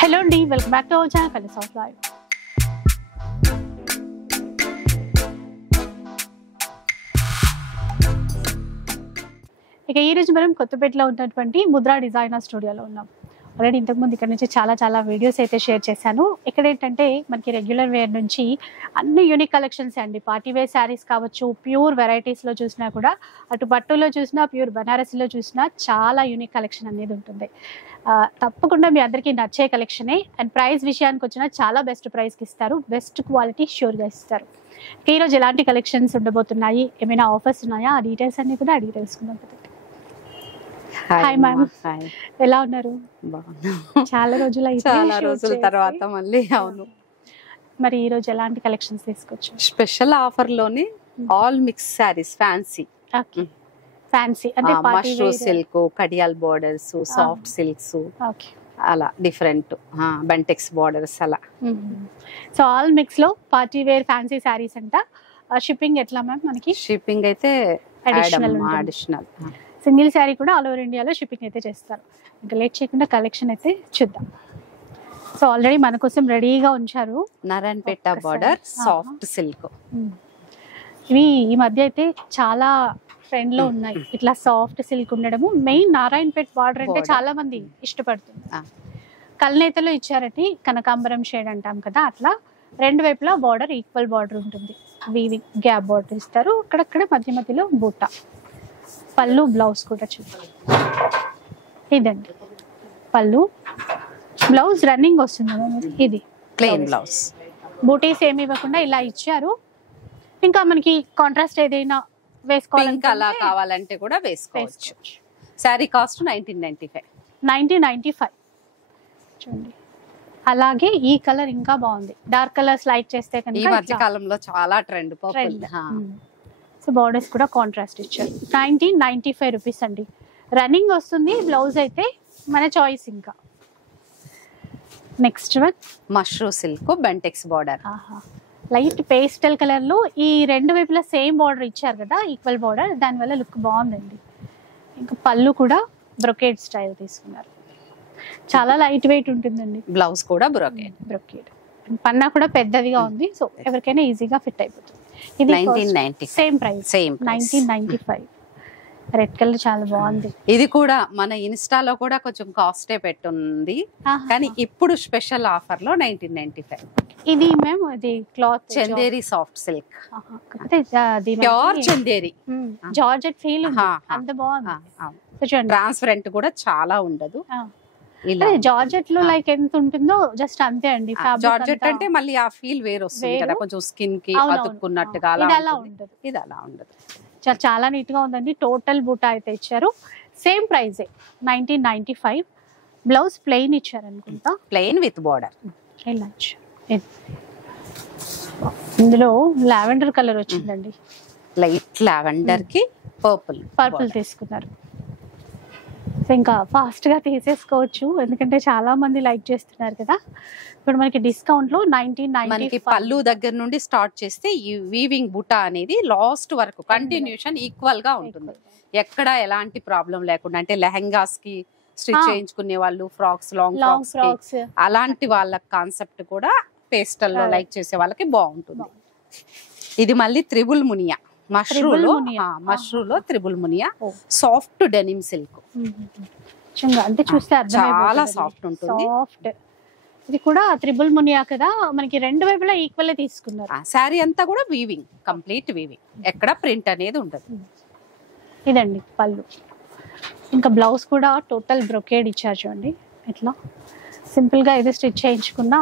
Hello అండి, welcome back to our channel colours of life. ఇక ఈ రోజు మనం కొత్తపేటలో ఉన్నటువంటి ముద్రా డిజైనర్ స్టూడియోలో ఉన్నాం. ఆల్రెడీ ఇంతకుముందు ఇక్కడ నుంచి చాలా వీడియోస్ అయితే షేర్ చేశాను. ఇక్కడ ఏంటంటే మనకి రెగ్యులర్ వేర్ నుంచి అన్ని యూనిక్ కలెక్షన్స్ అండి. పార్టీ వేర్ శారీస్ కావచ్చు, ప్యూర్ వెరైటీస్లో చూసినా కూడా, అటు పట్టులో చూసినా, ప్యూర్ బనారస్లో చూసినా చాలా యూనిక్ కలెక్షన్ అనేది ఉంటుంది. తప్పకుండా మీ అందరికీ నచ్చే కలెక్షనే. అండ్ ప్రైస్ విషయానికి వచ్చినా చాలా బెస్ట్ ప్రైస్కి ఇస్తారు, బెస్ట్ క్వాలిటీ ష్యూర్గా ఇస్తారు. ఈరోజు ఎలాంటి కలెక్షన్స్ ఉండబోతున్నాయి, ఏమైనా ఆఫర్స్ ఉన్నాయా, ఆ డీటెయిల్స్ అన్ని కూడా అడిగి తెలుసుకుందాం. హాయ్ మ్యామ్, ఎలా ఉన్నారు? చాలా రోజుల తర్వాత మళ్ళీ. అవును, మరి ఈ రోజు ఎలాంటి కలెక్షన్స్ తీసుకొచ్చు? స్పెషల్ ఆఫర్ లోని all mix saris, fancy fancy అంటే mashru silk, kadiyal borders, soft silks, అలా డిఫరెంట్ బెంటెక్స్ బోర్డర్స్ అలా. సో ఆల్ మిక్స్ లో పార్టీ వేర్ ఫ్యాన్సీ సారీస్ అంట. షిప్పింగ్ ఎట్లా మ్యామ్? మనకి షిప్పింగ్ అయితే అడిషనల్. సింగిల్ శారీ కూడా ఆల్ ఓవర్ ఇండియాలో షిప్పింగ్ అయితే చేస్తారు. ఇంకా లేట్ చేయకుండా కలెక్షన్ అయితే చూద్దాం. సో ఆల్రెడీ మన కోసం రెడీగా ఉంచారు నారాయణపేట బార్డర్ సాఫ్ట్ సిల్క్. ఇవి ఈ మధ్య అయితే చాలా ట్రెండ్ లో ఉన్నాయి, ఇట్లా సాఫ్ట్ సిల్క్ ఉండడము. మెయిన్ నారాయణపేట బార్డర్ అంటే చాలా మంది ఇష్టపడుతున్నారు. కల్నేతలో ఇచ్చారటి కనకాంబరం షేడ్ అంటాం కదా, అట్లా రెండు వైపులా బార్డర్ ఈక్వల్ బార్డర్ ఉంటుంది. వీవింగ్ గ్యాప్ బార్డర్ ఇస్తారు, అక్కడక్కడ మధ్యలో బూటా. పళ్ళు, బ్లౌజ్ కూడా చూద్దాం. ఇదండి పళ్ళు, బ్లౌజ్ రన్నింగ్ వస్తుంది. ఇది ప్లెయిన్ బ్లౌజ్, బూటీస్ ఏమి ఇవ్వకుండా ఇలా ఇచ్చారు. ఇంకా మనకి కాంట్రాస్ట్ ఏదైనా వేసుకోవాలి అలా కావాలంటే కూడా వేసుకోవచ్చు. శారీ కాస్ట్ 1995. చూడండి, అలాగే ఈ కలర్ ఇంకా బాగుంది. డార్క్ కలర్స్ లైక్ చేస్తే కనుక ఈ మధ్య కాలంలో చాలా ట్రెండ్. సో బార్డర్స్ కూడా కాంట్రాస్ట్ ఇచ్చారు. 1995 రూపీస్ అండి. రన్నింగ్ వస్తుంది. బ్లౌజ్ అయితే మన చాయిస్. ఇంకా next one mashru silk Bentex border, light pastel colour లో ఈ రెండు వైపులా సేమ్ బార్డర్ ఇచ్చారు కదా, ఈక్వల్ బార్డర్. దానివల్ల లుక్ బాగుందండి. ఇంకా పళ్ళు కూడా బ్రొకేడ్ స్టైల్ తీసుకున్నారు. చాలా లైట్ వెయిట్ ఉంటుందండి. బ్లౌజ్ కూడా బ్రొకేడ్. పన్నా కూడా పెద్దదిగా ఉంది. సో ఎవరికైనా ఈజీగా ఫిట్ అయిపోతుంది. ఇది 1990 సేమ్ ప్రైస్ 1995. రెడ్ కలర్ చాలా బాగుంది. ఇది కూడా మన ఇన్స్టాలో కూడా కొంచెం కాస్టే పెట్టుంది, కానీ ఇప్పుడు స్పెషల్ ఆఫర్ లో 1995. ఇది మేము ఇది cloth Chanderi soft silk, pure Chanderi georgette feel అంత బాగుంది. ట్రాన్స్పరెంట్ కూడా చాలా ఉండదు. జార్జెట్ లో లైక్ ఎంత ఉంటుందో జస్ట్ అంతే అండి. జార్జెట్ అంటే మళ్ళీ ఆ ఫీల్ వేరు వస్తుంది కదా, కొంచెం స్కిన్ కి అతుక్కున్నట్టుగా. అలా ఉండదు, ఇది అలా ఉండదు. చాలా నీట్ గా ఉందండి. టోటల్ బూటా అయితే ఇచ్చారు. Same price 1995. బ్లౌజ్ ప్లెయిన్ ఇచ్చారు అనుకుంటా, ప్లెయిన్ విత్ బార్డర్. ఇందులో లావెండర్ కలర్ వచ్చిందండి. లైట్ లావెండర్ కి పర్పుల్ తీసుకున్నారు. ఇంకా ఫాస్ట్ గా తీసేసుకోవచ్చు, ఎందుకంటే చాలా మంది లైక్ చేస్తున్నారు కదా. ఇప్పుడు మనకి డిస్కౌంట్ లో 1990. పళ్ళు దగ్గర నుండి స్టార్ట్ చేస్తే ఈ వీవింగ్ బుటా అనేది లాస్ట్ వరకు కంటిన్యూషన్ ఈక్వల్ గా ఉంటుంది. ఎక్కడ ఎలాంటి ప్రాబ్లం లేకుండా, అంటే లెహంగాస్ కి స్టిచ్ చేయించుకునే వాళ్ళు, ఫ్రాక్స్, లాంగ్ ఫ్రాక్స్, అలాంటి వాళ్ళ కాన్సెప్ట్ కూడా పేస్టల్ లో లైక్ చేసే వాళ్ళకి బాగుంటుంది. ఇది మళ్ళీ త్రిబుల్ మునియా మష్రూలో triple muniya soft denim silk. అంటే చూస్తే చాలా సాఫ్ట్ ఉంటుంది. ఇది కూడా త్రిబుల్ మునియా కదా, మనకి రెండు వైపులా ఈక్వల్ తీసుకున్నారు. శారీ అంతా కూడా వీవింగ్, కంప్లీట్ వీవింగ్, ఎక్కడ ప్రింట్ అనేది ఉండదు. ఇదండి పళ్ళు. ఇంకా బ్లౌజ్ కూడా టోటల్ బ్రొకేడ్ ఇచ్చారు చూడండి. ఇట్లా సింపుల్ గా ఇది స్టిచ్ చేయించుకున్నా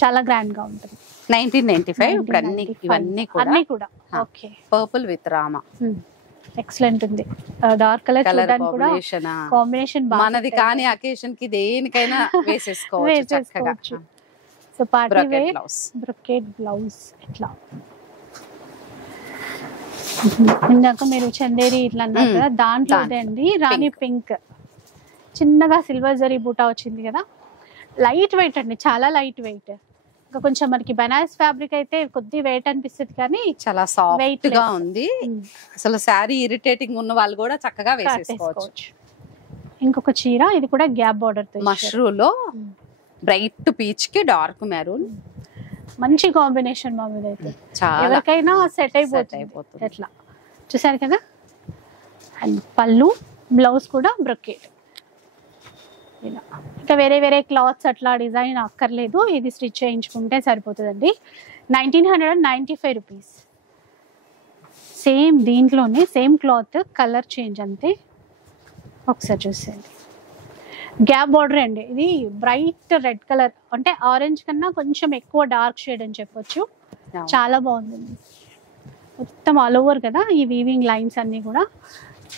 చాలా గ్రాండ్ గా ఉంటుంది. 1995. ఇప్పుడు ఇవన్నీ కూడా ఓకే. పర్పుల్ విత్ రామా, ఎక్సలెంట్ ఉంది. డార్క్ కలర్ కాంబినేషన్ మనది, కానీ అకేషన్ కి దేనికైనా వేసేసుకోవచ్చు చక్కగా. So party wear brocade blouse ఇట్లా. ఇందాక మీరు చందేరి ఇట్లా అన్నారు కదా, దాంట్లో అండి రాణి పింక్, చిన్నగా సిల్వర్ జరీ బూటా వచ్చింది కదా. లైట్ వెయిట్ అండి, చాలా లైట్ వెయిట్. ఇంకా కొంచెం మనకి బనారస్ ఫ్యాబ్రిక్ అయితే కొద్ది వెయిట్ అనిపిస్తుంది, కానీ చాలా సాఫ్ట్ గా ఉంది. అసలు శారీ ఇరిటేటింగ్ ఉన్న వాళ్ళు కూడా చక్కగా వేసేసుకోవచ్చు. ఇంకొక చీర, ఇది కూడా గ్యాప్ బార్డర్ తో మష్రూలో బ్రైట్ పీచ్ కి డార్క్ మెరూన్, మంచి కాంబినేషన్ మా మీద అయితే చాలా ఎవరికైనా సెట్ అయిపోతుంది. ఎట్లా చూసారు కదా. అండ్ పళ్ళు, బ్లౌజ్ కూడా బ్రొకేట్. ఇలా ఇంకా వేరే వేరే క్లాత్స్ అట్లా డిజైన్ అక్కర్లేదు, ఇది స్టిచ్ చేయించుకుంటే సరిపోతుందండి. 1995 రూపీస్. సేమ్ దీంట్లోనే సేమ్ క్లాత్, కలర్ చేంజ్ అంతే. ఒకసారి చూసేయండి. గ్యాప్ బార్డర్ అండి, ఇది బ్రైట్ రెడ్ కలర్, అంటే ఆరెంజ్ కన్నా కొంచెం ఎక్కువ డార్క్ షేడ్ అని చెప్పొచ్చు. చాలా బాగుందండి, మొత్తం ఆల్ ఓవర్ కదా ఈ వీవింగ్ లైన్స్ అన్నీ కూడా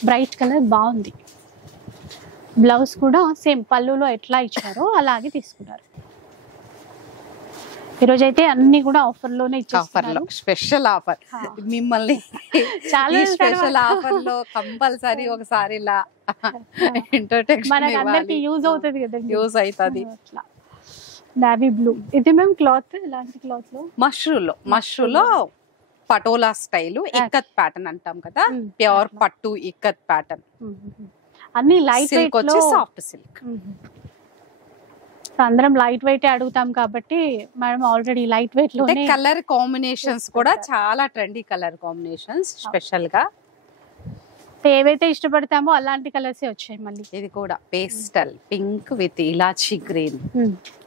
బ్రైట్ కలర్ బాగుంది. బ్లౌజ్ కూడా సేమ్ పళ్ళులో ఎట్లా ఇచ్చారో అలాగే తీసుకున్నారు. ఈరోజు అయితే అన్ని కూడా ఆఫర్ లోనే ఇచ్చేస్తున్నారు. స్పెషల్ ఆఫర్ మిమ్మల్ని చాలా స్పెషల్ ఆఫర్ లో కంపల్సరీ ఒకసారి ఇలా మనకి అందరికి యూజ్ అవుతుంది కదా. యూజ్ అవుతుంది. నావీ బ్లూ, ఇది మేము క్లాత్ ఇలాంటి క్లాత్ లో మష్రూలో పటోలా స్టైల్ ఇక్కత్ ప్యాటర్న్ అంటాం కదా, ప్యూర్ పట్టు ఇక్కత్ ప్యాటర్న్. అన్ని లైట్ వెయిట్ లో, సాఫ్ట్ సిల్క్. అందరం లైట్ వెయిట్ అడుగుతాం కాబట్టి మేడం ఆల్రెడీ లైట్ వెయిట్ లో. కలర్ కాంబినేషన్స్ కూడా చాలా ట్రెండీ కలర్ కాంబినేషన్స్, స్పెషల్ గా ఏవైతే ఇష్టపడతామో అలాంటి కలర్స్ వచ్చాయి. మళ్ళీ ఇది కూడా pastel pink with elaichi green.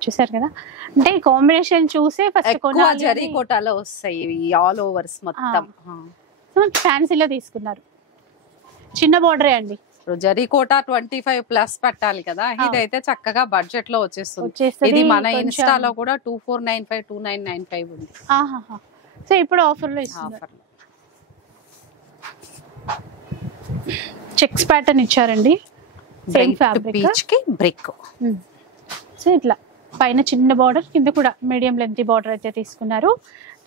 చూసారు కదా, అంటే కాంబినేషన్ చూసే ఫస్ట్ కొనాలి. జరీ కోటాలో వస్తాయి ఆల్ ఓవర్స్ మొత్తం. ఫ్యాన్సీలో తీసుకున్నారు. చిన్న బోర్డరే అండి, జరీ కోటా 25+ పెట్టాలి కదా. ఇదైతే చక్కగా బడ్జెట్ లో వచ్చేస్తుంది. ఇది మన ఇన్స్టాలో కూడా 2495 2995 ఉంది. సో ఇప్పుడు ఆఫర్ లో ఇస్తున్నారు. చెక్స్ ప్యాటర్న్ ఇచ్చారండి, సేమ్ ఫ్యాబ్రిక్ కి బ్రిక్. సో ఇట్లా పైన చిన్న బార్డర్, కింద కూడా మీడియం లెంత్ బార్డర్ అయితే తీసుకున్నారు.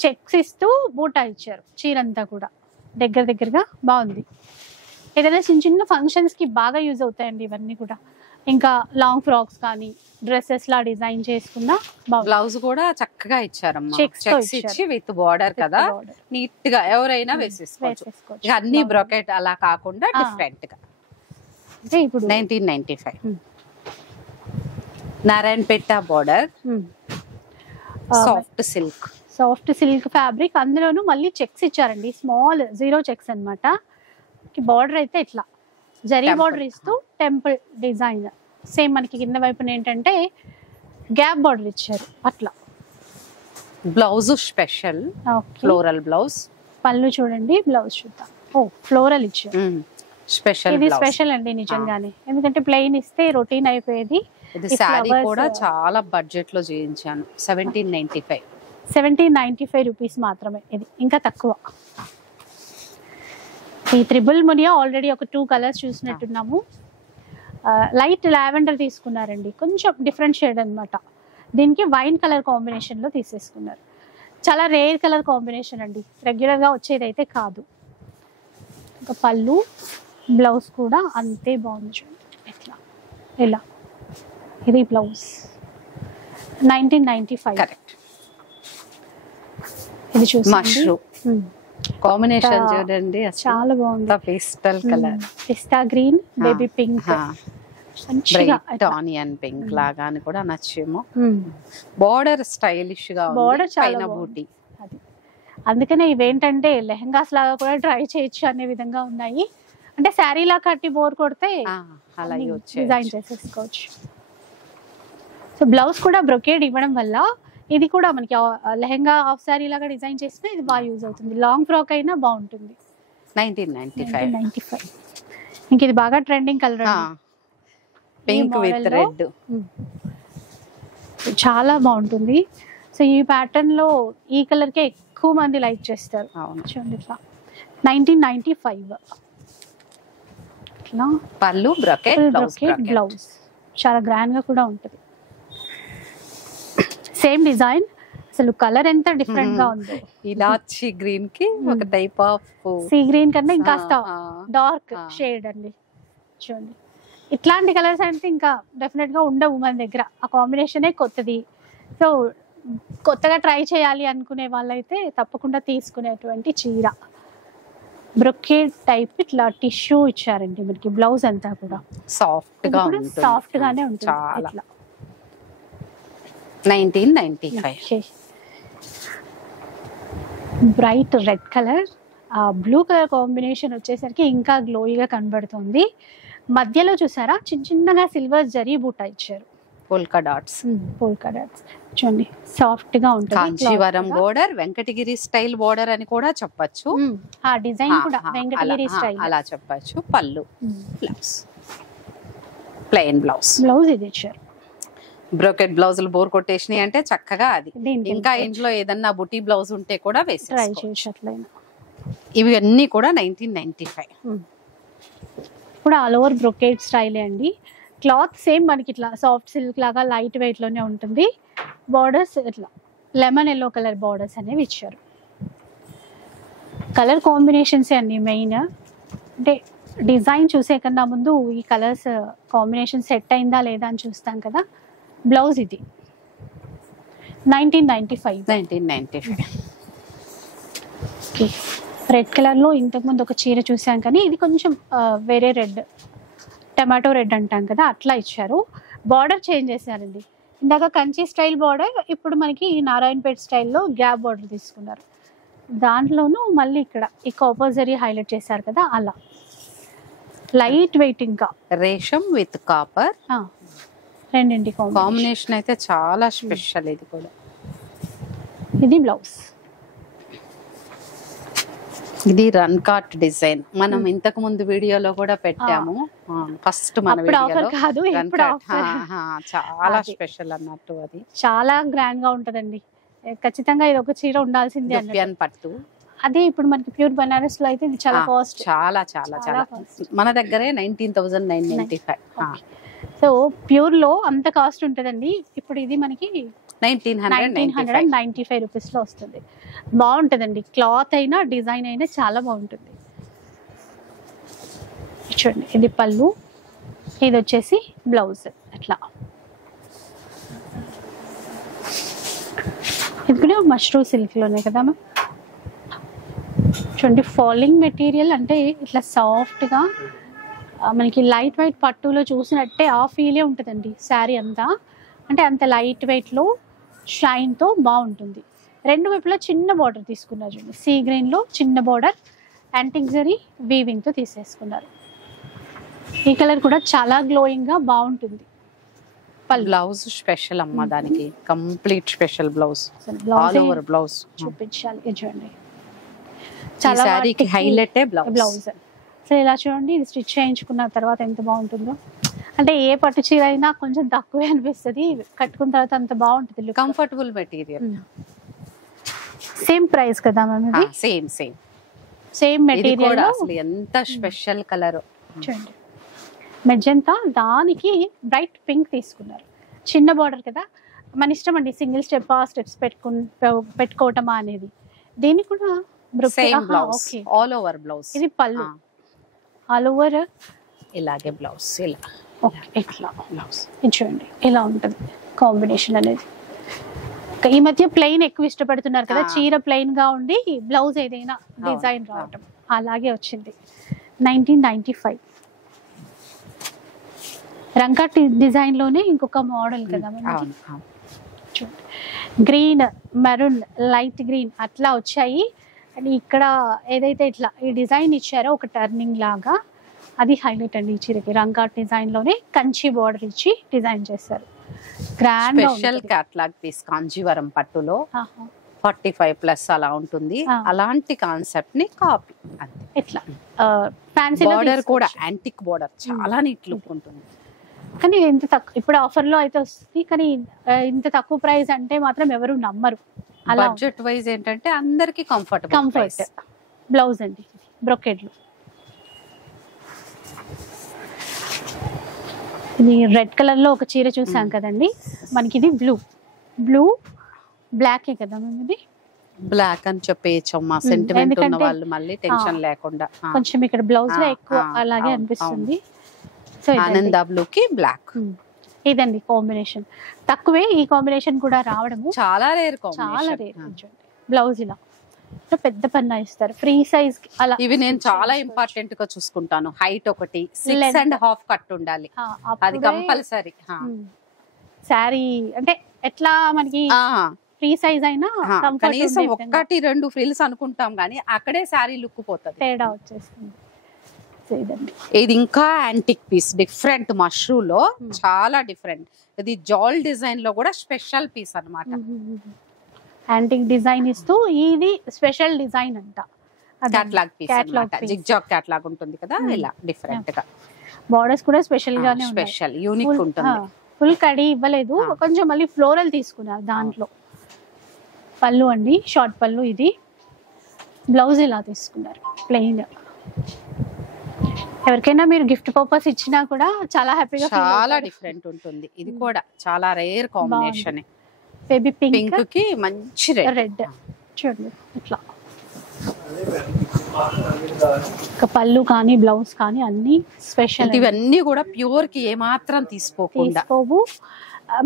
చెక్స్ ఇస్తూ బూటా ఇచ్చారు. చీరంతా కూడా దగ్గరగా బాగుంది. ఏదైనా చిన్న చిన్న ఫంక్షన్స్ కి బాగా యూజ్ అవుతాయండి ఇవన్నీ కూడా. ఇంకా లాంగ్ ఫ్రాక్స్ కానీ డ్రెస్సెస్ లా డిజైన్ చేసుకున్నా. బ్లౌజ్ కూడా చక్కగా ఇచ్చారమ్మా, చెక్స్ ఇచ్చి విత్ బార్డర్ కదా, నీట్ గా ఎవరైనా వేసేసుకోవచ్చు. అన్ని బ్రొకెట్ అలా కాకుండా డిఫరెంట్ గా. అంటే ఇప్పుడు 1995 Narayanpet border, soft silk fabric, అందులోనూ మళ్ళీ చెక్స్ ఇచ్చారండి. స్మాల్ 0 చెక్స్ అన్నమాట. బార్డర్ అయితే ఇట్లా జరీ బార్డర్ ఇస్తూ టెంపుల్ డిజైన్. సేమ్ మనకి కింద వైపున ఏంటంటే గ్యాప్ బార్డర్ ఇచ్చారు అట్లా. Blouse special floral blouse. పళ్ళు చూడండి, బ్లౌజ్ చూద్దాం. ఓ ఫ్లోరల్ ఇచ్చారు, స్పెషల్. ఇది స్పెషల్ అండి నిజంగానే, ఎందుకంటే ప్లెయిన్ ఇస్తే రొటీన్ అయిపోయేది. ఇది సారీ కూడా చాలా బడ్జెట్ లో చేయించాను. 1795 రూపీస్ మాత్రమే. ఇది ఇంకా తక్కువ. ఈ త్రిబుల్ మునియా ఆల్రెడీ ఒక 2 కలర్స్ చూసినట్టున్నాము. లైట్ లావెండర్ తీసుకున్నారండి, కొంచెం డిఫరెంట్ షేడ్ అనమాట. దీనికి వైన్ కలర్ కాంబినేషన్ లో తీసేసుకున్నారు. చాలా రేర్ కలర్ కాంబినేషన్ అండి, రెగ్యులర్ గా వచ్చేది అయితే కాదు. ఇంకా పళ్ళు, బ్లౌజ్ కూడా అంతే బాగుంది చూడండి. ఇట్లా ఇలా ఇది బ్లౌజ్. 1995. కరెక్ట్. ఇది చూసి కాంబినేషన్ చూడండి, చాలా బాగుంది. Pastel colour, pista green, baby pink, onion pink లాగా అని కూడా నచ్చేమో. బార్డర్ స్టైలిష్ గా, బార్డర్ చాలా బూటీ. అందుకనే ఇవేంటంటే లెహంగాస్ లాగా కూడా ట్రై చేయొచ్చు అనే విధంగా ఉన్నాయి. అంటే శారీ లా కట్టి బోర్ కొడితే అలా డిజైన్ చేసేసుకోవచ్చు. సో బ్లౌజ్ కూడా బ్రొకేడ్ ఇవ్వడం వల్ల ఇది కూడా మనకి లెహంగా హాఫ్ శారీ లాగా డిజైన్ చేసినా ఇది బాగా యూజ్ అవుతుంది. లాంగ్ ఫ్రాక్ అయినా బాగుంటుంది. 1995. ఇంక ఇది బాగా trending colour, pink with red, చాలా బాగుంటుంది. సో ఈ ప్యాటర్న్ లో ఈ కలర్ కే ఎక్కువ మంది లైక్ చేస్తారు. చూడండి ఇట్లా 1995. ఇట్లా పళ్ళు బ్రొకెట్, బ్లౌజ్ చాలా గ్రాండ్ గా కూడా ఉంటుంది. సేమ్ డిజైన్, అసలు కలర్ ఎంత డిఫరెంట్ గా ఉంది. ఇలాచి గ్రీన్ కి ఒక టైప్ ఆఫ్ సీ గ్రీన్ కన్నా ఇంకా డార్క్ షేడ్ అండి. చూడండి ఇట్లాంటి కలర్స్ అంటే ఇంకా డెఫినెట్ గా ఉండవు మన దగ్గర. ఆ కాంబినేషనే కొత్తది. సో కొత్తగా ట్రై చేయాలి అనుకునే వాళ్ళైతే తప్పకుండా తీసుకునేటువంటి చీర. బ్రొకేట్ టైప్ ఇట్లా టిష్యూ ఇచ్చారండి మనకి. బ్లౌజ్ అంతా కూడా సాఫ్ట్ గానే ఉంటుంది. చాలా 1995. Bright red colour, blue colour combination వచ్చేసరికి ఇంకా గ్లోయిగా కనబడుతుంది. మధ్యలో చూసారా చిన్నగా సిల్వర్ జరీ బూటా ఇచ్చారు, పోల్కా డాట్స్. పోల్కా డాట్స్ చూడండి, సాఫ్ట్ గా ఉంటుంది. Kanjeevaram border, Venkatagiri style border అని కూడా చెప్పొచ్చు. ఆ డిజైన్ కూడా వెంకటగిరి స్టైల్ అలా చెప్పొచ్చు. పళ్ళు, బ్లౌజ్ ప్లెయిన్ బ్లౌజ్. బ్లౌజ్ ఇది ఇచ్చారు. బ్రోకెట్ బ్లౌజులు బోర్ కొట్టేసినాయి అంటే చక్కగా అది. ఇంకా ఇంట్లో ఏదన్నా బుటీ బ్లౌజ్ ఉంటే కూడా వేసి ట్రై చేయొచ్చు అట్లయినా. ఇవి అన్ని కూడా 1995. కూడా ఆల్ ఓవర్ బ్రొకేట్ స్టైలే అండి. క్లాత్ సేమ్ మనకి ఇట్లా సాఫ్ట్ సిల్క్ లాగా లైట్ వెయిట్ లోనే ఉంటుంది. బార్డర్స్ ఇట్లా లెమన్ ఎల్లో కలర్ బార్డర్స్ అనేవి ఇచ్చారు. కలర్ కాంబినేషన్స్ అండి మెయిన్. అంటే డిజైన్ చూసే కన్నా ముందు ఈ కలర్స్ కాంబినేషన్ సెట్ అయిందా లేదా అని చూస్తాం కదా. బ్లౌజ్ ఇది 1995. ఓకే, రెడ్ కలర్లో ఇంతకుముందు ఒక చీర చూసాం కానీ ఇది కొంచెం వేరే రెడ్, టమాటో రెడ్ అంటాం కదా అట్లా ఇచ్చారు. బార్డర్ చేంజ్ చేశారండి. ఇందాక కంచి స్టైల్ బార్డర్, ఇప్పుడు మనకి నారాయణపేట స్టైల్లో గ్యాప్ బార్డర్ తీసుకున్నారు. దాంట్లోనూ మళ్ళీ ఇక్కడ ఈ కాపర్ జరీ హైలైట్ చేశారు కదా అలా లైట్ వెయిట్. ఇంకా రేషం విత్ కాపర్ రెండింటి కాంబినేషన్ అయితే చాలా స్పెషల్. ఇది కూడా ఇది బ్లౌజ్. ఇది రన్ కార్ట్ డిజైన్ మనం ఇంతకు ముందు వీడియోలో కూడా పెట్టాము. ఫస్ట్ మన వీడియోలో కాదు, చాలా స్పెషల్ అన్నట్టు. అది చాలా గ్రాండ్ గా ఉంటదండి. ఖచ్చితంగా ఇది ఒక చీర ఉండాల్సిందే. దుప్పియన్ పట్టు. అదే ఇప్పుడు మనకి ప్యూర్ బనారస్ లో అయితే ఇది చాలా కాస్ట్. చాలా చాలా చాలా మన దగ్గరే 19,995. సో ప్యూర్ లో అంత కాస్ట్ ఉంటదండి. ఇప్పుడు ఇది మనకి 1995 రూపీస్ లో వస్తుంది. బాగుంటుందండి. క్లాత్ అయినా డిజైన్ అయినా చాలా బాగుంటుంది. చూడండి, ఇది పళ్ళు, ఇది వచ్చేసి బ్లౌజ్. అట్లా ఇది కూడా మష్రూమ్ సిల్క్ లోనే కదా మ్యామ్. చూడండి, ఫాలింగ్ మెటీరియల్ అంటే ఇట్లా సాఫ్ట్ గా మనకి లైట్ వెయిట్ పట్టులో చూసినట్టే ఆ ఫీలే ఉంటుందండి శారీ అంతా. అంటే అంత లైట్ వెయిట్లో షైన్తో బాగుంటుంది. రెండు వైపులా చిన్న బార్డర్ తీసుకున్నారు చూడండి. సీ గ్రీన్లో చిన్న బార్డర్, యాంటిక్ జరీ వీవింగ్తో తీసేసుకున్నారు. ఈ కలర్ కూడా చాలా గ్లోయింగ్గా బాగుంటుంది. బ్లౌజ్ స్పెషల్ అమ్మ, దానికి complete special blouse. All over blouse చూపించాలి. చూడండి, చాలా హైలైట్ బ్లౌజ్. అసలు ఇలా చూడండి, ఇది స్టిచ్ చేయించుకున్న తర్వాత ఎంత బాగుంటుందో. అంటే ఏ పట్టు చీర అయినా కొంచెం తక్కువే అనిపిస్తుంది, కట్టుకున్న తర్వాత అంత బాగుంటుంది. Comfortable material. సేమ్ ప్రైస్ కదా మ్యామ్ ఇది? Same material. అసలు ఎంత స్పెషల్ కలర్ చూడండి, మెజంతా, దానికి బ్రైట్ పింక్ తీసుకున్నారు. చిన్న బార్డర్ కదా, మన ఇష్టం అండి సింగిల్ స్టెప్స్ పెట్టుకోవటమా అనేది. దీన్ని కూడా ఆల్ ఓవర్ బ్లౌజ్. ఇది పళ్ళు, ఆల్ ఓవర్ ఇలాగే బ్లౌజ్. ఇలా ఇట్లా బ్లౌజ్ చూడండి, ఇలా ఉంటుంది కాంబినేషన్ అనేది. ఈ మధ్య ప్లెయిన్ ఎక్కువ ఇష్టపడుతున్నారు కదా, చీర ప్లెయిన్ గా ఉండి బ్లౌజ్ ఏదైనా డిజైన్ రావటం. అలాగే వచ్చింది. 1995 రంకాట్ డిజైన్ లోనే ఇంకొక మోడల్ కదా మనకి. చూడండి, గ్రీన్, మెరూన్, లైట్ గ్రీన్ అట్లా వచ్చాయి. అండ్ ఇక్కడ ఏదైతే ఇట్లా ఈ డిజైన్ ఇచ్చారో ఒక టర్నింగ్ లాగా, అది హైలైట్ అండి ఈ చీరకి. రంకాట్ డిజైన్ లోనే కంచి బార్డర్ ఇచ్చి డిజైన్ చేశారు. Grand special catalogue piece Kanjeevaram పట్టులో 45+ అలా ఉంటుంది. అలాంటి కాన్సెప్ట్ ని కాపీ. ఇట్లా ఫ్యాన్సీ బార్డర్ కూడా యాంటిక్ బార్డర్, చాలా నీట్ లుక్ ఉంటుంది. కానీ ఇంత తక్కువ ఇప్పుడు ఆఫర్ లో అయితే వస్తుంది, కానీ ఇంత తక్కువ ప్రైస్ అంటే మాత్రం ఎవరు నమ్మరు. బడ్జెట్ వైజ్ ఏంటంటే అందరికి కంఫర్ట్. బ్లౌజ్ అండి బ్రొకెడ్లు. ఇది రెడ్ కలర్ లో ఒక చీర చూసాం కదండి మనకి. ఇది బ్లూ బ్లాక్ కదా మేము. ఇది బ్లాక్ అని చెప్పేయచ్చమ్మా, సెంటిమెంట్ ఉన్న వాళ్ళు మళ్ళీ టెన్షన్ లేకుండా. కొంచెం ఇక్కడ బ్లౌజ్ లో ఎక్కువ అలాగే అనిపిస్తుంది. సో ఆనంద బ్లూ కి బ్లాక్, ఇదండి కాంబినేషన్. తక్కువే ఈ కాంబినేషన్ కూడా రావడము, చాలా రేర్. బ్లౌజ్ ఇలా పెద్ద పన్నా ఇస్తారు, ఫ్రీ సైజ్ అలా. ఇవి నేను చాలా ఇంపార్టెంట్ గా చూసుకుంటాను. హైట్ ఒకటి 6.5 కట్ ఉండాలి, అది కంపల్సరీ. శారీ అంటే ఎట్లా మనకి ఫ్రీ సైజ్ అయినా కనీసం 1-2 ఫ్రిల్స్ అనుకుంటాం కానీ అక్కడే శారీ లుక్ పోతుంది, తేడా వచ్చేస్తుంది. ఇది ఇంకా యాంటిక్ పీస్, డిఫరెంట్ మష్రూమ్ లో చాలా డిఫరెంట్. ఇది జాల్ డిజైన్ లో కూడా స్పెషల్ పీస్ అన్నమాట. యాంటిక్ డిజైన్ ఇస్తూ ఇది స్పెషల్ డిజైన్ అంట, క్యాట్లాగ్ పీస్ అన్నమాట. జిగ్జాగ్ క్యాట్లాగ్ ఉంటుంది కదా, ఇలా డిఫరెంట్ గా. బోర్డర్స్ కూడా స్పెషల్ గానే ఉన్నాయి, స్పెషల్ యూనిక్ ఉంటుంది. ఫుల్ కడి ఇవ్వలేదు, కొంచెం మళ్ళీ ఫ్లోరల్ తీసుకున్నారు దాంట్లో. పళ్ళు అండి, షార్ట్ పళ్ళు. ఇది బ్లౌజ్ ఇలా తీసుకున్నారు ప్లెయిన్. ఎవరికైనా మీరు గిఫ్ట్ పర్పస్ ఇచ్చినా కూడా చాలా హ్యాపీగా, చాలా డిఫరెంట్ ఉంటుంది. ఇది కూడా చాలా రేర్ కాంబినేషన్. బేబీ పింక్ కి మంచి రెడ్ చూడండి ఇట్లా. పళ్ళు కానీ బ్లౌజ్ కానీ అన్ని స్పెషల్. ఇవన్నీ కూడా ప్యూర్ కి ఏమాత్రం తీసుకోకుండా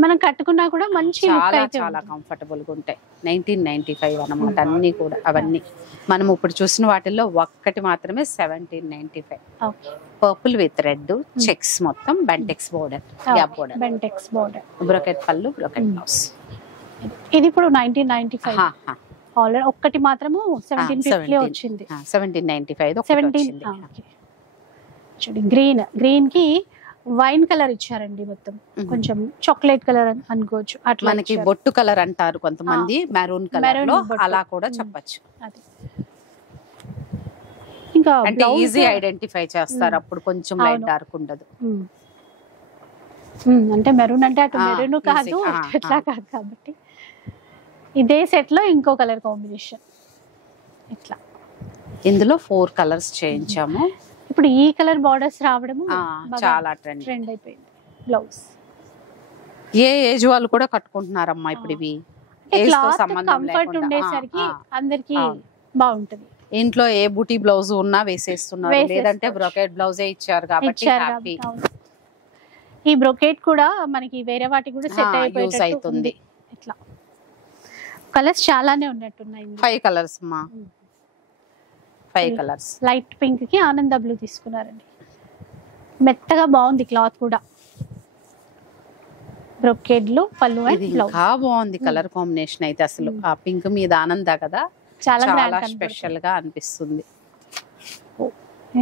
మనం కట్టుకున్నా కూడా మంచి చాలా చాలా కంఫర్టబుల్ గా ఉంటాయి. 1995 అన్నమాట అన్ని కూడా. అవన్నీ మనం ఇప్పుడు చూసిన వాటిల్లో ఒక్కటి మాత్రమే 1795. పర్పుల్ విత్ రెడ్ చెక్స్, మొత్తం Bentex border, gap border, Bentex border, brocade పళ్ళు, బ్రోకెట్ బ్లౌజ్. ఇది ఇప్పుడు 1995. ఆల్రెడీ ఒక్కటి మాత్రము 1750 వచ్చింది. 1795 గ్రీన్ కి వైన్ కలర్ ఇచ్చారండి, మొత్తం కొంచెం చాక్లెట్ కలర్ అనుకోవచ్చు. అట్లా మనకి బొట్టు కలర్ అంటారు కొంతమంది, మెరూన్ కలర్ లో అలా కూడా చెప్పచ్చు. ఇంకా అంటే ఈజీ ఐడెంటిఫై చేస్తారు, అప్పుడు కొంచెం లైట్ డార్క్ ఉండదు. అంటే మెరూన్ అంటే అటు మెరూన్ కాదు, అట్లా కాదు. కాబట్టి ఇదే సెట్ లో ఇంకో కలర్ కాంబినేషన్ ఇట్లా. ఇందులో 4 కలర్స్ చేయించాము. ఇప్పుడు ఈ కలర్ బార్డర్స్ రావడం చాలా ట్రెండ్ అయిపోయింది. బ్లౌజ్ ఏ ఏజ్ వాళ్ళు కూడా కట్టుకుంటున్నారమ్మా ఇప్పుడు. ఇవి కంఫర్ట్ ఉండేసరికి అందరికి బాగుంటది. ఇంట్లో ఏ బూటీ బ్లౌజ్ ఉన్నా వేసేస్తున్నారు, లేదంటే బ్రోకెట్ బ్లౌజే ఇచ్చారు కాబట్టి హ్యాపీ. ఈ బ్రోకెట్ కూడా మనకి వేరే వాటికి కూడా సెట్ అయిపోతుంది. ఇట్లా కలర్స్ చాలానే ఉన్నట్టున్నాయి. 5 కలర్స్ అమ్మా, 5 కలర్స్. లైట్ పింక్ కి ఆనంద బ్లూ తీసుకున్నారండి. మెత్తగా బాగుంది క్లాత్ కూడా. బ్రోకెడ్ లో పళ్ళు అండ్ బ్లౌజ్ బాగుంది. కలర్ కాంబినేషన్ అయితే అసలు ఆ పింక్ మీద ఆనంద కదా, చాలా స్పెషల్ గా అనిపిస్తుంది.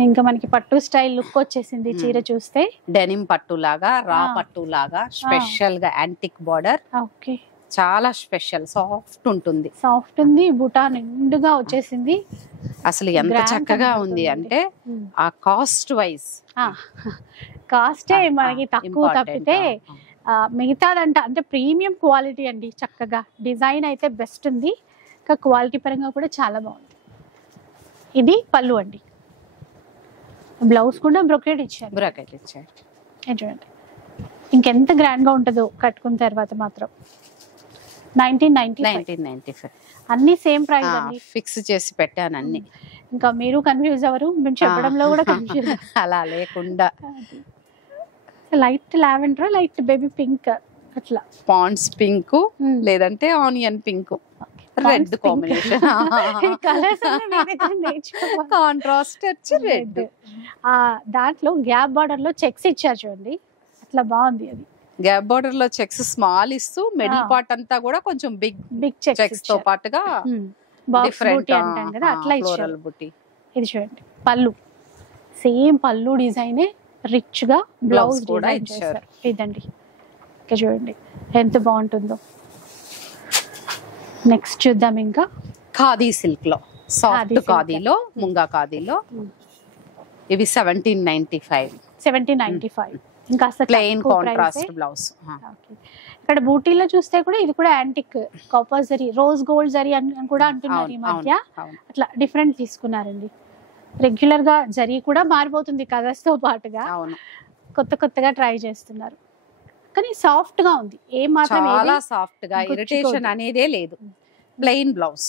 ఇంకా మనకి పట్టు స్టైల్ లుక్ వచ్చేసింది చీర చూస్తే. డెనిమ్ పట్టు లాగా, రా పట్టు లాగా, స్పెషల్ గా యాంటిక్ బార్డర్. ఓకే, చాలా స్పెషల్, సాఫ్ట్ ఉంటుంది. సాఫ్ట్ ఉంది, బుటా నిండుగా వచ్చేసింది. అసలు ఎంత చక్కగా ఉంది అంటే ఆ కాస్ట్ వైజ్, కాస్టే మనకి తక్కువ తప్పితే మిగతాదంట అంటే ప్రీమియం క్వాలిటీ అండి. చక్కగా డిజైన్ అయితే బెస్ట్ ఉంది, ఇంకా క్వాలిటీ పరంగా కూడా చాలా బాగుంది. ఇది పళ్ళు అండి, బ్లౌజ్ కూడా బ్రోకెట్ ఇచ్చారు. చూడండి ఇంకెంత గ్రాండ్ గా ఉంటుందో కట్టుకున్న తర్వాత మాత్రం. 1995 అన్ని సేమ్ ప్రైస్ అండి, ఫిక్స్ చేసి పెట్టాను అన్ని. ఇంకా మీరు కన్ఫ్యూజ్ అవ్వరు, మేము చెప్పడంలో కూడా కన్ఫ్యూజ్ అలా లేకుండా. Light lavender, light baby pink, అట్లా పాండ్స్ పింక్ లేదంటే onion pink, red combination. Contrast వచ్చి రెడ్. దాంట్లో గ్యాప్ బార్డర్ లో చెక్స్ ఇచ్చారు చూడండి, అట్లా బాగుంది. అది గ్యాప్ బార్డర్ లో చెక్స్ స్మాల్ ఇస్తూ మిడిల్ పార్ట్ అంతా కూడా కొంచెం బిగ్ చెక్స్ తో పాటుగా డిఫరెంట్ అంటాం కదా, అట్లా ఇచ్చారు. ఇది చూడండి పళ్ళు, సేమ్ పళ్ళు డిజైనే, రిచ్ గా బ్లౌజ్ కూడా ఇచ్చారు. ఇదండి ఇంకా చూడండి ఎంత బాగుంటుందో. నెక్స్ట్ చూద్దాం ఇంకా ఖాదీ సిల్క్ లో, సాఫ్ట్ ఖాదీలో, ముంగా ఖాదీలో. ఇవి 1795. ఇంకా ప్లెయిన్ కాంట్రాస్ట్ బ్లౌజ్. ఇక్కడ బూటీలో చూస్తే కూడా ఇది కూడా antique copper zari, rose gold zari అని కూడా అంటున్నారు ఈ మధ్య. అట్లా డిఫరెంట్ తీసుకున్నారండి. రెగ్యులర్ గా జరీ కూడా మారిపోతుంది కలర్స్ తో పాటుగా, కొత్త కొత్తగా ట్రై చేస్తున్నారు. కానీ సాఫ్ట్ గా ఉంది, ఏ మాత్రం చాలా సాఫ్ట్ గా, ఇరిటేషన్ అనేదే లేదు. ప్లెయిన్ బ్లౌజ్,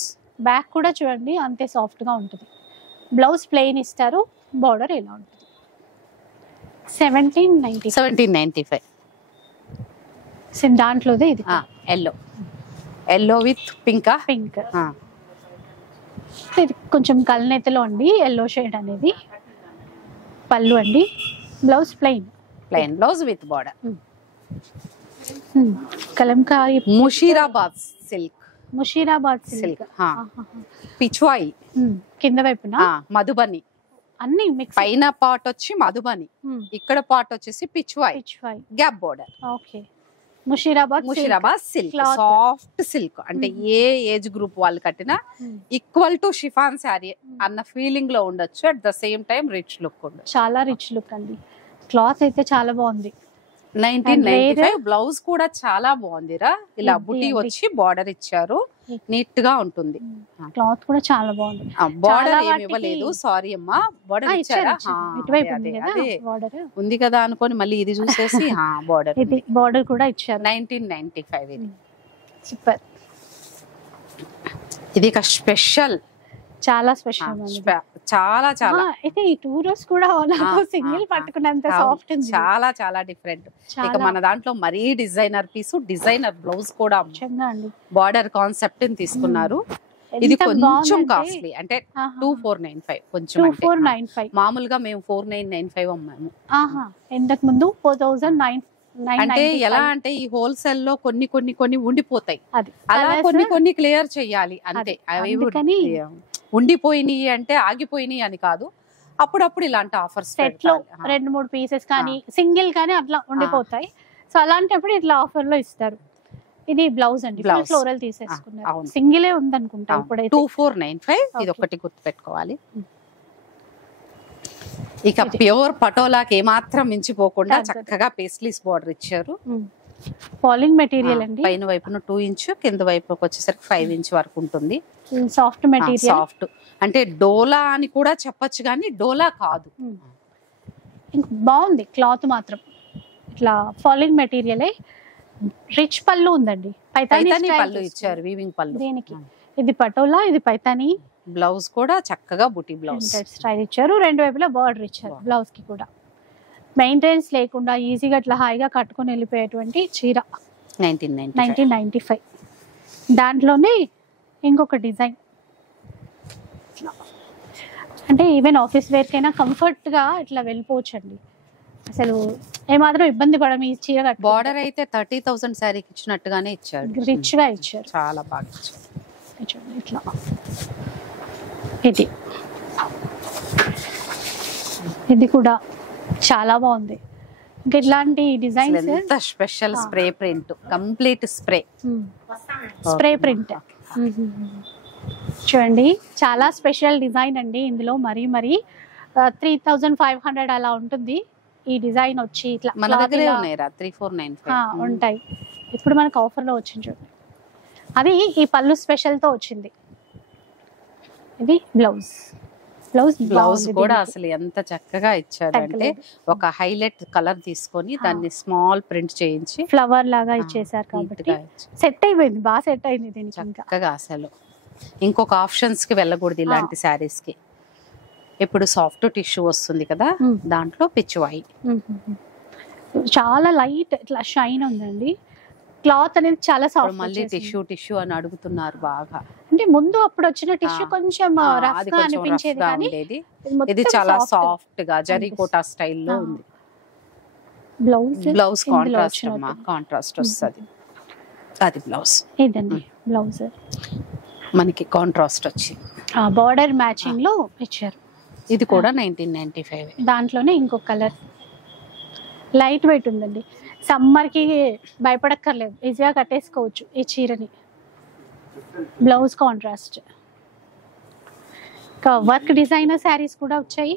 బ్యాక్ కూడా చూడండి అంతే సాఫ్ట్ గా ఉంటుంది. బ్లౌజ్ ప్లెయిన్ ఇస్తారు, బార్డర్ ఎలా ఉంటుంది. 1795 దాంట్లోదే ఇది ఎల్లో విత్ పింక్. ఇది కొంచెం కలనేతలో అండి, ఎల్లో షేడ్ అనేది. పళ్ళు అండి, blouse plain blouse with border. Kalamkari Musheerabad silk. Musheerabad silk Pichwai కింద వైపున మధుబని అన్ని మిక్స్. పైన పార్ట్ వచ్చి మధుబని, ఇక్కడ పార్ట్ వచ్చేసి Pichwai gap border. Okay. Musheerabad silk soft silk అంటే ఏ ఏజ్ గ్రూప్ వాళ్ళు కట్టినా ఈక్వల్ టు షిఫాన్ శారీ అన్న ఫీలింగ్ లో ఉండొచ్చు. At the same time rich look ఉండొచ్చు. చాలా రిచ్ లుక్ అండి. క్లాత్ అయితే చాలా బాగుంది. 1995 బ్లౌజ్ కూడా చాలా బాగుందిరా. ఇలా బుటీ వచ్చి బార్డర్ ఇచ్చారు, నీట్ గా ఉంటుంది. క్లాత్ కూడా చాలా బాగుంది. బార్డర్ ఏమి ఇవ్వలేదు, సారీ అమ్మా. బార్డర్ ఇచ్చారా? ఉంది కదా అనుకొని మళ్ళీ ఇది చూసేసి బార్డర్. ఇది బార్డర్ కూడా ఇచ్చారు. 1995 ఇది. సూపర్. ఇది ఒక స్పెషల్, చాలా స్పెషల్, చాలా చాలా. అయితే ఈ 2 rows కూడా సింగిల్ పట్టుకున్నంత సాఫ్ట్ ఉంది. చాలా చాలా డిఫరెంట్. ఇక మన దాంట్లో మరీ డిజైనర్ పీస్, డిజైనర్ బ్లౌజ్ కూడా బార్డర్ కాన్సెప్ట్ తీసుకున్నారు. ఇది కొంచెం కాస్ట్లీ, అంటే 2495. కొంచెం 2495. మామూలుగా మేము 4995 అమ్మాము. ఇంతకు ముందు 4009. అంటే ఎలా అంటే ఈ హోల్సేల్ లో కొన్ని కొన్ని కొన్ని ఉండిపోతాయి, అలా కొన్ని కొన్ని క్లియర్ చెయ్యాలి అంతే. అవి ఉండిపోయినాయి అంటే ఆగిపోయినాయి అని కాదు, అప్పుడప్పుడు ఇలాంటి ఆఫర్స్ సెట్ లో 2-3 పీసెస్ కానీ సింగిల్ కానీ అట్లా ఉండిపోతాయి. సో అలాంటప్పుడు ఇట్లా ఆఫర్ లో ఇస్తారు. ఇది బ్లౌజ్ అండి, ఫ్లోరల్ తీసేసుకున్నారు. సింగిలే ఉంది అనుకుంటా ఇప్పుడైతే. 2495. ఇది ఒకటి గుర్తు పెట్టుకోవాలి. ఇక ప్యూర్ పటోలాకి ఏమాత్రం మించిపోకుండా చక్కగా పేస్లీస్ బార్డర్ ఇచ్చారు. ఫాలింగ్ మెటీరియల్ అండి. పైన వైపున 2 ఇంచ్, కింద వైపుకి వచ్చేసరికి 5 ఇంచ్ వరకు ఉంటుంది. Soft material. సాఫ్ట్ అంటే డోలా అని కూడా చెప్పొచ్చు, కానీ డోలా కాదు. బాగుంది క్లాత్ మాత్రం. ఇట్లా ఫాలింగ్ మెటీరియల్. రిచ్ పళ్ళు ఉందండి. పైతానీ పళ్ళు ఇచ్చారు, వీవింగ్ పళ్ళు దీనికి. ఇది పటోలా, ఇది పైతానీ. బ్లౌజ్ కూడా చక్కగా బుటీ బ్లౌజ్ స్టైల్ ఇచ్చారు. 2 వైపులా బార్డర్ ఇచ్చారు బ్లౌజ్ కి కూడా. మెయింటెనెన్స్ లేకుండా ఈజీగా ఇట్లా హాయిగా కట్టుకుని వెళ్ళిపోయేటువంటి చీర. 1995. దాంట్లోనే ఇంకొక డిజైన్. అంటే ఈవెన్ ఆఫీస్ వేర్ కైనా కంఫర్ట్ గా ఇట్లా వెళ్ళిపోవచ్చు అండి. అసలు ఏమాత్రం ఇబ్బంది పడము ఈ చీర కట్టు. బార్డర్ అయితే 30,000 శారీకి ఇచ్చినట్టుగానే ఇచ్చాడు, రిచ్ గా ఇచ్చారు. చాలా బాగా ఇచ్చారు. ఇట్లా ఇది కూడా చాలా బాగుంది. ఇంకా ఇట్లాంటి designs. Special spray print, complete spray print చూడండి. చాలా స్పెషల్ డిజైన్ అండి. ఇందులో మరీ 3500 అలా ఉంటుంది ఈ డిజైన్ వచ్చి. ఇట్లా మన దగ్గరే ఉన్నాయిరా 3495 ఉంటాయి. ఇప్పుడు మనకు ఆఫర్ లో వచ్చింది చూడండి. అది ఈ పళ్ళు స్పెషల్ తో వచ్చింది. ఇది బ్లౌజ్ కూడా అసలు ఎంత చక్కగా ఇచ్చారు అంటే ఒక హైలైట్ కలర్ తీసుకొని దాన్ని స్మాల్ ప్రింట్ చేయించి ఫ్లవర్ లాగా ఇచ్చేసారు కాబట్టి సెట్ అయిపోయింది. బాగా సెట్ అయింది దీనికి చక్కగా. అసలు ఇంకొక ఆప్షన్స్ కి వెళ్ళకూడదు ఇలాంటి శారీస్ కి. ఇప్పుడు సాఫ్ట్ టిష్యూ వస్తుంది కదా, దాంట్లో పిచ్వాయి చాలా లైట్ ఇట్లా షైన్ ఉందండి. క్లాత్ అనేది చాలా సాఫ్ట్. మళ్ళీ టిష్యూ అని అడుగుతున్నారు బాగా. అంటే ముందు అప్పుడు వచ్చిన టిష్యూ కొంచెం రఫ్ గా అనిపించేది, కానీ ఇది చాలా సాఫ్ట్ గా జరీకోటా స్టైల్లో ఉంది. బ్లౌజ్ కాంట్రాస్ట్ వస్తుంది. అది బ్లౌజ్. ఇదండి బ్లౌజ్ మనకి కాంట్రాస్ట్ వచ్చి బార్డర్ మ్యాచింగ్ లో ఇచ్చారు. ఇది కూడా 1995. దాంట్లోనే ఇంకొక కలర్ లైట్ వెయిట్ ఉందండి. సమ్మర్ కి భయపడక్కర్లేదు, ఈజీగా కట్టేసుకోవచ్చు ఈ చీరని. Blouse contrast. Work designer saris కూడా వచ్చాయి.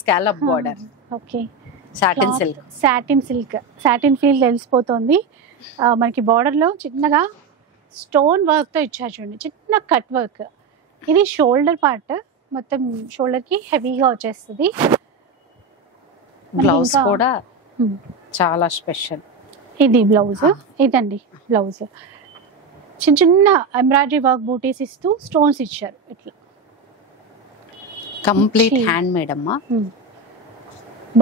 Scallop border. Okay. Satin silk satin feel తెలిసిపోతుంది మనకి. బార్డర్ లో చిన్నగా స్టోన్ వర్క్ తో ఇచ్చారు చూడండి, చిన్న కట్ వర్క్. ఇది షోల్డర్ పార్ట్, మొత్తం షోల్డర్ కి హెవీగా వచ్చేస్తుంది. బ్లౌజ్ కూడా చాలా స్పెషల్. ఇది బ్లౌజ్. ఇదండి బ్లౌజ్. చిన్న చిన్న ఎంబ్రాయిడరీ వర్క్ బూటీస్ ఇస్తూ స్టోన్స్ ఇచ్చారు. ఇట్లా కంప్లీట్ హ్యాండ్ మేడ్ అమ్మా.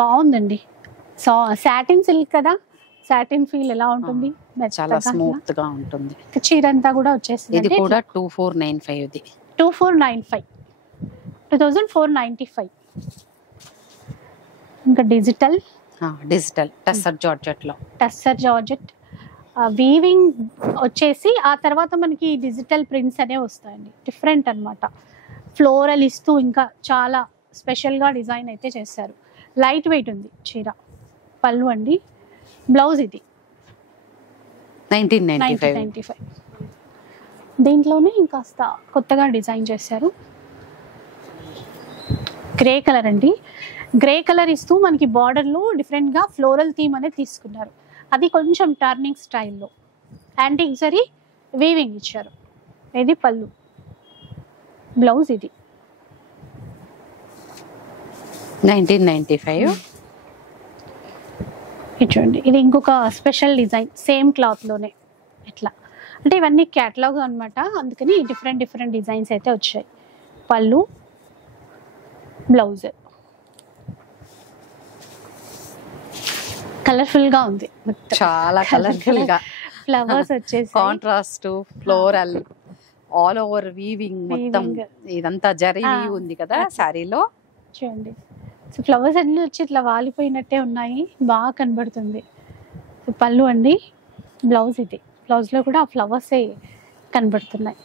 బాగుందండి. సాటిన్ సిల్క్ కదా, సాటిన్ ఫీల్ ఎలా ఉంటుంది, చాలా స్మూత్ గా ఉంటుంది. చీర అంతా కూడా వచ్చేస్తుంది. ఇది కూడా 2495. ఇది 2495, 2495. ఇంకా డిజిటల్ డిజిటల్ టస్సర్ జార్జెట్ లో. టస్సర్ జార్జెట్ వీవింగ్ వచ్చేసి ఆ తర్వాత మనకి డిజిటల్ ప్రింట్స్ అనేవి వస్తాయండి. డిఫరెంట్ అన్నమాట. ఫ్లోరల్ ఇస్తూ ఇంకా చాలా స్పెషల్గా డిజైన్ అయితే చేశారు. లైట్ వెయిట్ ఉంది చీర. పళ్ళు అండి. బ్లౌజ్ ఇది 1995. దీంట్లోనే ఇంకాస్త కొత్తగా డిజైన్ చేశారు. గ్రే కలర్ అండి. గ్రే కలర్ ఇస్తూ మనకి బార్డర్లో డిఫరెంట్గా ఫ్లోరల్ థీమ్ అనేది తీసుకున్నారు. అది కొంచెం టర్నింగ్ స్టైల్లో యాంటిక్ జరీ వీవింగ్ ఇచ్చారు. ఇది పళ్ళు. బ్లౌజ్ ఇది 1995. ఇది చూడండి. ఇది ఇంకొక స్పెషల్ డిజైన్ సేమ్ క్లాత్లోనే. ఇట్లా అంటే ఇవన్నీ క్యాటలాగ్ అనమాట. అందుకని డిఫరెంట్ డిఫరెంట్ డిజైన్స్ అయితే వచ్చాయి. పళ్ళు, బ్లౌజ్ కలర్ఫుల్ గా ఉంది. చాలా కలర్ఫుల్ గా ఫ్లవర్స్ వచ్చేసి contrast floral all over weaving మొత్తం ఇదంతా జరీ వీవ్ ఉంది కదా శారీలో. చూడండి. సో ఫ్లవర్స్ అన్ని వచ్చి ఇట్లా వాలిపోయినట్టే ఉన్నాయి. బాగా కనబడుతుంది. సో పళ్ళు అండి. బ్లౌజ్ ఇది. బ్లౌజ్ లో కూడా ఆ ఫ్లవర్సే కనబడుతున్నాయి.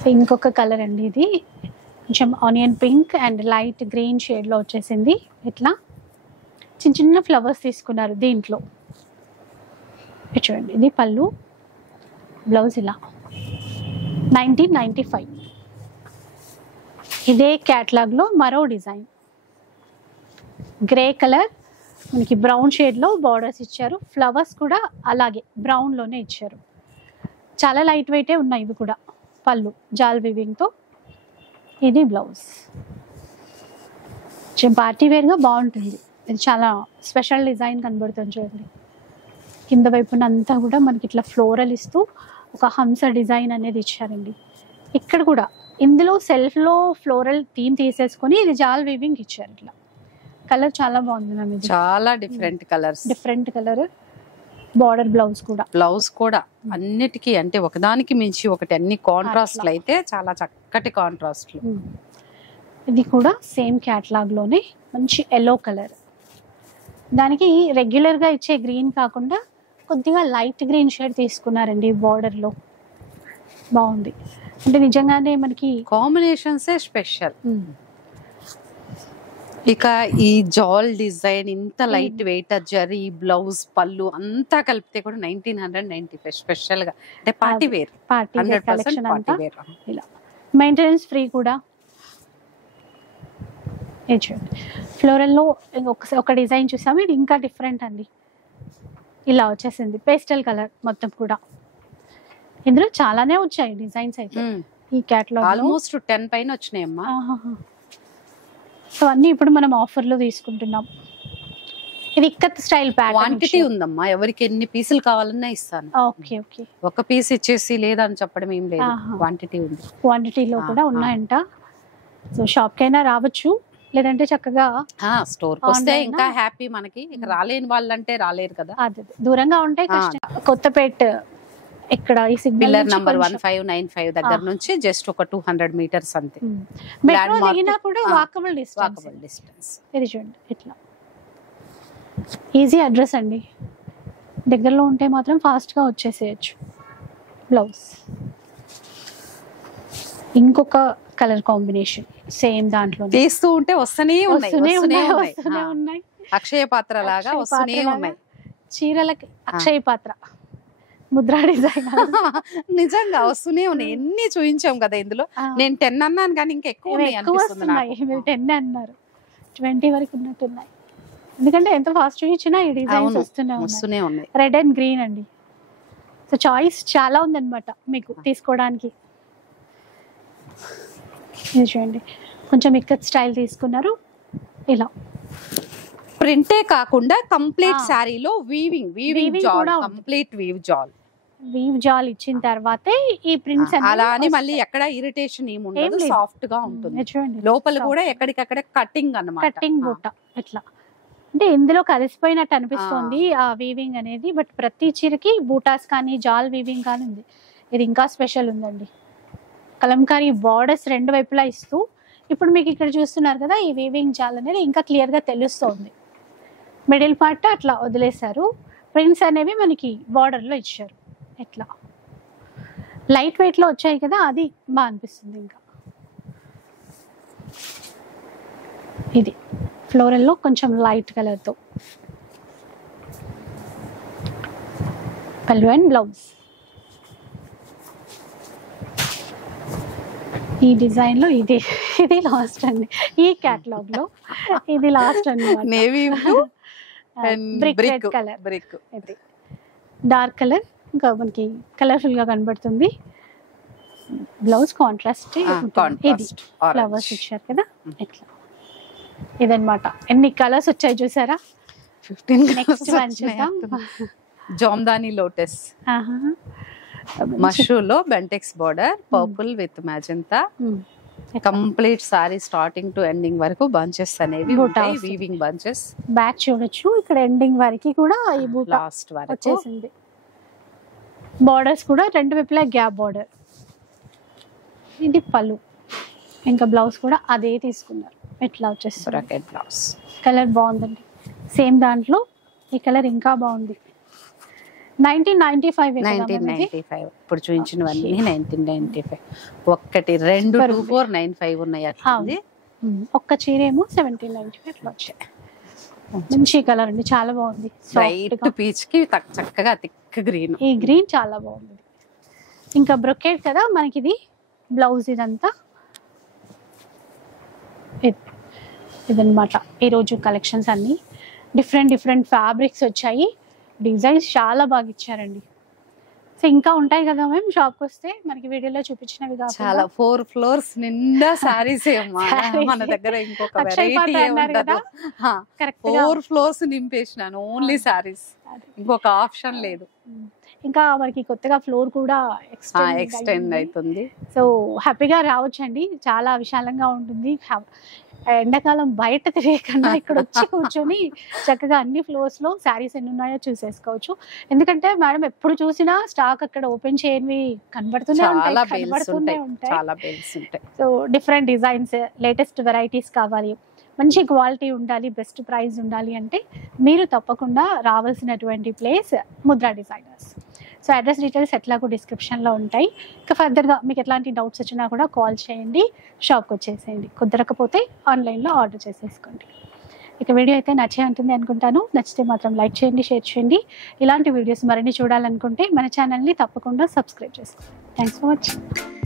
సో ఇంకొక కలర్ అండి. ఇది కొంచెం onion pink and light green shade లో వచ్చేసింది. ఇట్లా చిన్న చిన్న ఫ్లవర్స్ తీసుకున్నారు దీంట్లో. చూడండి. ఇది పళ్ళు, బ్లౌజ్ ఇలా 1995. ఇదే క్యాటలాగ్ లో మరో డిజైన్. గ్రే కలర్ మనకి బ్రౌన్ షేడ్ లో బార్డర్స్ ఇచ్చారు. ఫ్లవర్స్ కూడా అలాగే బ్రౌన్ లోనే ఇచ్చారు. చాలా లైట్ వెయిటే ఉన్నాయి ఇవి కూడా. పళ్ళు జాల్ వీవింగ్ తో. ఇది బ్లౌజ్. పార్టీ వేర్ గా బాగుంటుంది. ఇది చాలా స్పెషల్ డిజైన్ కనబడుతుంది చూడండి. కింద వైపున అంతా కూడా మనకి ఇట్లా ఫ్లోరల్ ఇస్తూ ఒక హంస డిజైన్ అనేది ఇచ్చారండి. ఇక్కడ కూడా ఇందులో సెల్ఫ్ లో ఫ్లోరల్ థీమ్ తీసేసుకొని ఇది జాల్ వీవింగ్ ఇచ్చారు. ఇట్లా కలర్ చాలా బాగుంది మ్యామ్. ఇది చాలా different colours. Different colour. Border blouse కూడా అన్నిటికీ అంటే ఒకదానికి మించి ఒకటి అన్ని కాంట్రాస్ట్ అయితే చాలా చక్కటి కాంట్రాస్ట్. ఇది కూడా సేమ్ క్యాటలాగ్ లోనే మంచి ఎల్లో కలర్. దానికి రెగ్యులర్ గా ఇచ్చే గ్రీన్ కాకుండా కొద్దిగా లైట్ గ్రీన్ షేడ్ తీసుకున్నారండి బార్డర్ లో. బాగుంది. అంటే నిజంగానే మనకి కాంబినేషన్స్ స్పెషల్. ఇక ఈ జాల్ డిజైన్ ఇంత లైట్ వెయిట్ జరీ బ్లౌజ్ పళ్ళు అంతా కలిపితే కూడా 1995 స్పెషల్ గా అంటే party wear. Party wear collection అంతా ఇలా మెయింటెనెన్స్ ఫ్రీ కూడా. ఫ్లోరల్ లో ఒక డిజైన్ చూసాము. ఇది ఇంకా డిఫరెంట్ అండి. ఇలా వచ్చేసింది పేస్టల్ కలర్ మొత్తం కూడా. ఇందులో చాలానే వచ్చాయి డిజైన్స్ అయితే ఈ క్యాటలాగ్. ఆల్మోస్ట్ 10 పైన వచ్చినాయమ్మా. సో అన్ని ఇప్పుడు మనం ఆఫర్ లో తీసుకుంటున్నాం. ఇది ఇక్కత్ స్టైల్ ప్యాటర్న్. క్వాంటిటీ ఉందమ్మా. ఎవరికి ఎన్ని పీసులు కావాలన్నా ఇస్తాను. Okay okay. ఒక పీస్ ఇచ్చేసి లేదని చెప్పడం ఏం లేదు. క్వాంటిటీ ఉంది. క్వాంటిటీలో కూడా ఉన్నాయంట. సో షాప్ కైనా రావచ్చు, లేదంటే చక్కగా స్టోర్ వస్తే ఇంకా హ్యాపీ మనకి. ఇక రాలేని వాళ్ళంటే రాలేరు కదా. అదే దూరంగా ఉంటే కష్టం. కొత్తపేట ఇక్కడ ఈ పిల్లర్ నంబర్ 1595 దగ్గర నుంచి జస్ట్ ఒక 200 మీటర్స్ అంతే. మెట్రో దిగినా కూడా వాకబుల్ డిస్టెన్స్. ఇది చూడండి ఇట్లా ఈజీ అడ్రస్ అండి. దగ్గరలో ఉంటే మాత్రం ఫాస్ట్ గా వచ్చేసేయచ్చు. బ్లౌజ్ ఇంకొక కలర్ కాంబినేషన్ సేమ్ దాంట్లో తీస్తూ ఉంటే వస్తూనే ఉన్నాయి. అక్షయ పాత్ర లాగా వస్తూనే ఉన్నాయి చీరలకి. అక్షయ పాత్ర ముద్రా డిజైన్ నిజంగా వస్తూనే ఉన్నాయి. ఎన్ని చూపించాం కదా ఇందులో. నేను 10 అన్నాను కానీ ఇంకా ఎక్కువ వస్తున్నాయి. మీరు 10 అన్నారు, 20 వరకు ఉన్నట్టున్నాయి. ఎందుకంటే ఎంత ఫాస్ట్ ఇచ్చినా ఈ డిజైన్స్ వస్తూనే ఉన్నాయి. రెడ్ అండ్ గ్రీన్ అండి. సో చాయిస్ చాలా ఉందన్నమాట మీకు తీసుకోవడానికి. ఇది చూడండి కొంచెం ఇక్కత్ స్టైల్ తీసుకున్నారు. ఇలా ప్రింటే కాకుండా కంప్లీట్ శారీలో వీవింగ్ జాల్, కంప్లీట్ వీవ్ జాల్ ఇచ్చిన తర్వాతే ఈ ప్రింట్స్ అలా అని మళ్ళీ ఎక్కడ ఇరిటేషన్ ఏముండదు. సాఫ్ట్ గా ఉంటుంది. లోపల కూడా ఎక్కడికక్కడ కటింగ్ అన్నమాట. కటింగ్ బుట్ట ఇట్లా అంటే ఇందులో కలిసిపోయినట్టు అనిపిస్తుంది ఆ వీవింగ్ అనేది. బట్ ప్రతి చీరకి బూటాస్ కానీ జాల్ వీవింగ్ కానీ ఉంది. ఇది ఇంకా స్పెషల్ ఉందండి. కలంకారీ బార్డర్స్ రెండు వైపులా ఇస్తూ ఇప్పుడు మీకు ఇక్కడ చూస్తున్నారు కదా, ఈ వీవింగ్ జాల్ అనేది ఇంకా క్లియర్గా తెలుస్తోంది. మిడిల్ పార్ట్ అట్లా వదిలేశారు. ప్రింట్స్ అనేవి మనకి బార్డర్లో ఇచ్చారు. ఎట్లా లైట్ వెయిట్లో వచ్చాయి కదా, అది బాగా అనిపిస్తుంది. ఇంకా ఇది ఫ్లోరల్లో కొంచెం లైట్ కలర్తో పళ్ళు అండ్ బ్లౌజ్. ఈ డిజైన్లో ఇది లాస్ట్ అండి, ఈ క్యాటలాగ్లో ఇది లాస్ట్ అండి. Navy brick red colour, brick ఇది డార్క్ కలర్, ఇంకా మనకి కలర్ఫుల్గా కనబడుతుంది. బ్లౌజ్ కాంట్రాస్ట్, ఇది ఫ్లవర్స్ ఇచ్చారు కదా ఇట్లా. ఇదన్నమాట. ఎన్ని కలర్స్ వచ్చాయి చూసారా. 15 నెక్స్ట్ వన్ చూద్దాం. జామ్దాని లోటస్, మష్రూలో Bentex border, purple with magenta. Complete sari starting to ending వరకు బంచెస్ అనేవి ఉంటాయి, వీవింగ్ బంచెస్. బ్యాక్ చూడొచ్చు, ఇక్కడ ఎండింగ్ వరకు కూడా ఈ బూటా లాస్ట్ వరకు వచ్చేసింది. బార్డర్స్ కూడా రెండు వైపులా గ్యాప్ బార్డర్. ఇది పళ్ళు, ఇంకా బ్లౌజ్ కూడా అదే తీసుకున్నారు. ఎట్లా వచ్చేస్తుంది బ్రాకెట్ బ్లౌజ్. కలర్ బాగుందండి, సేమ్ దాంట్లో ఈ కలర్ ఇంకా బాగుంది. 1995 ఇప్పుడు చూపించినవన్నీ 1995. ఒక్కటి 2 2495 ఉన్నాయి. అట్లా ఒక్క చీర ఏమో 1795 అట్లా వచ్చాయి. మంచి కలర్ అండి, చాలా బాగుంది. లైట్ పీచ్ కి చక్కగా థిక్ గ్రీన్. ఈ గ్రీన్ చాలా బాగుంది. ఇంకా బ్రొకేట్ కదా మనకి ఇది బ్లౌజ్. ఇదంతా ఇదన్నమాట ఈరోజు కలెక్షన్స్ అన్ని. డిఫరెంట్ ఫ్యాబ్రిక్స్ వచ్చాయి, డిజైన్స్ చాలా బాగా ఇచ్చారండి. సో ఇంకా ఉంటాయి కదా మ్యామ్ షాప్కి వస్తే, మనకి వీడియోలో చూపించినవి కాదు, చాలా 4 floors నిండా సారీస్. మన దగ్గర ఇంకొక వెరైటీ ఏముంటదో. 4 floors నింపేసినాను ఓన్లీ సారీస్, ఇంకొక ఆప్షన్ లేదు. ఇంకా మనకి కొత్తగా ఫ్లోర్ కూడా ఎక్స్టెండ్ అవుతుంది. సో హ్యాపీగా రావచ్చండి, చాలా విశాలంగా ఉంటుంది. ఎండాకాలం బయట తిరగకుండా ఇక్కడ వచ్చి కూర్చొని చక్కగా అన్ని ఫ్లోర్స్ లో శారీస్ ఎన్ని ఉన్నాయో చూసేసుకోవచ్చు. ఎందుకంటే మేడం ఎప్పుడు చూసినా స్టాక్ అక్కడ ఓపెన్ చేయనివి కనబడుతూనే ఉంటాయి. So different designs, latest varieties కావాలి, మంచి క్వాలిటీ ఉండాలి, బెస్ట్ ప్రైస్ ఉండాలి అంటే మీరు తప్పకుండా రావాల్సినటువంటి place Mudra designers. So address details ఎట్లాగో డిస్క్రిప్షన్లో ఉంటాయి. ఇంకా ఫర్దర్గా మీకు ఎట్లాంటి డౌట్స్ వచ్చినా కూడా కాల్ చేయండి, షాప్కి వచ్చేసేయండి. కుదరకపోతే ఆన్లైన్లో ఆర్డర్ చేసేసుకోండి. ఇక వీడియో అయితే నచ్చే ఉంటుంది అనుకుంటాను. నచ్చితే మాత్రం లైక్ చేయండి, షేర్ చేయండి. ఇలాంటి వీడియోస్ మరిన్ని చూడాలనుకుంటే మన ఛానల్ని తప్పకుండా సబ్స్క్రైబ్ చేసుకోండి. Thanks for watching.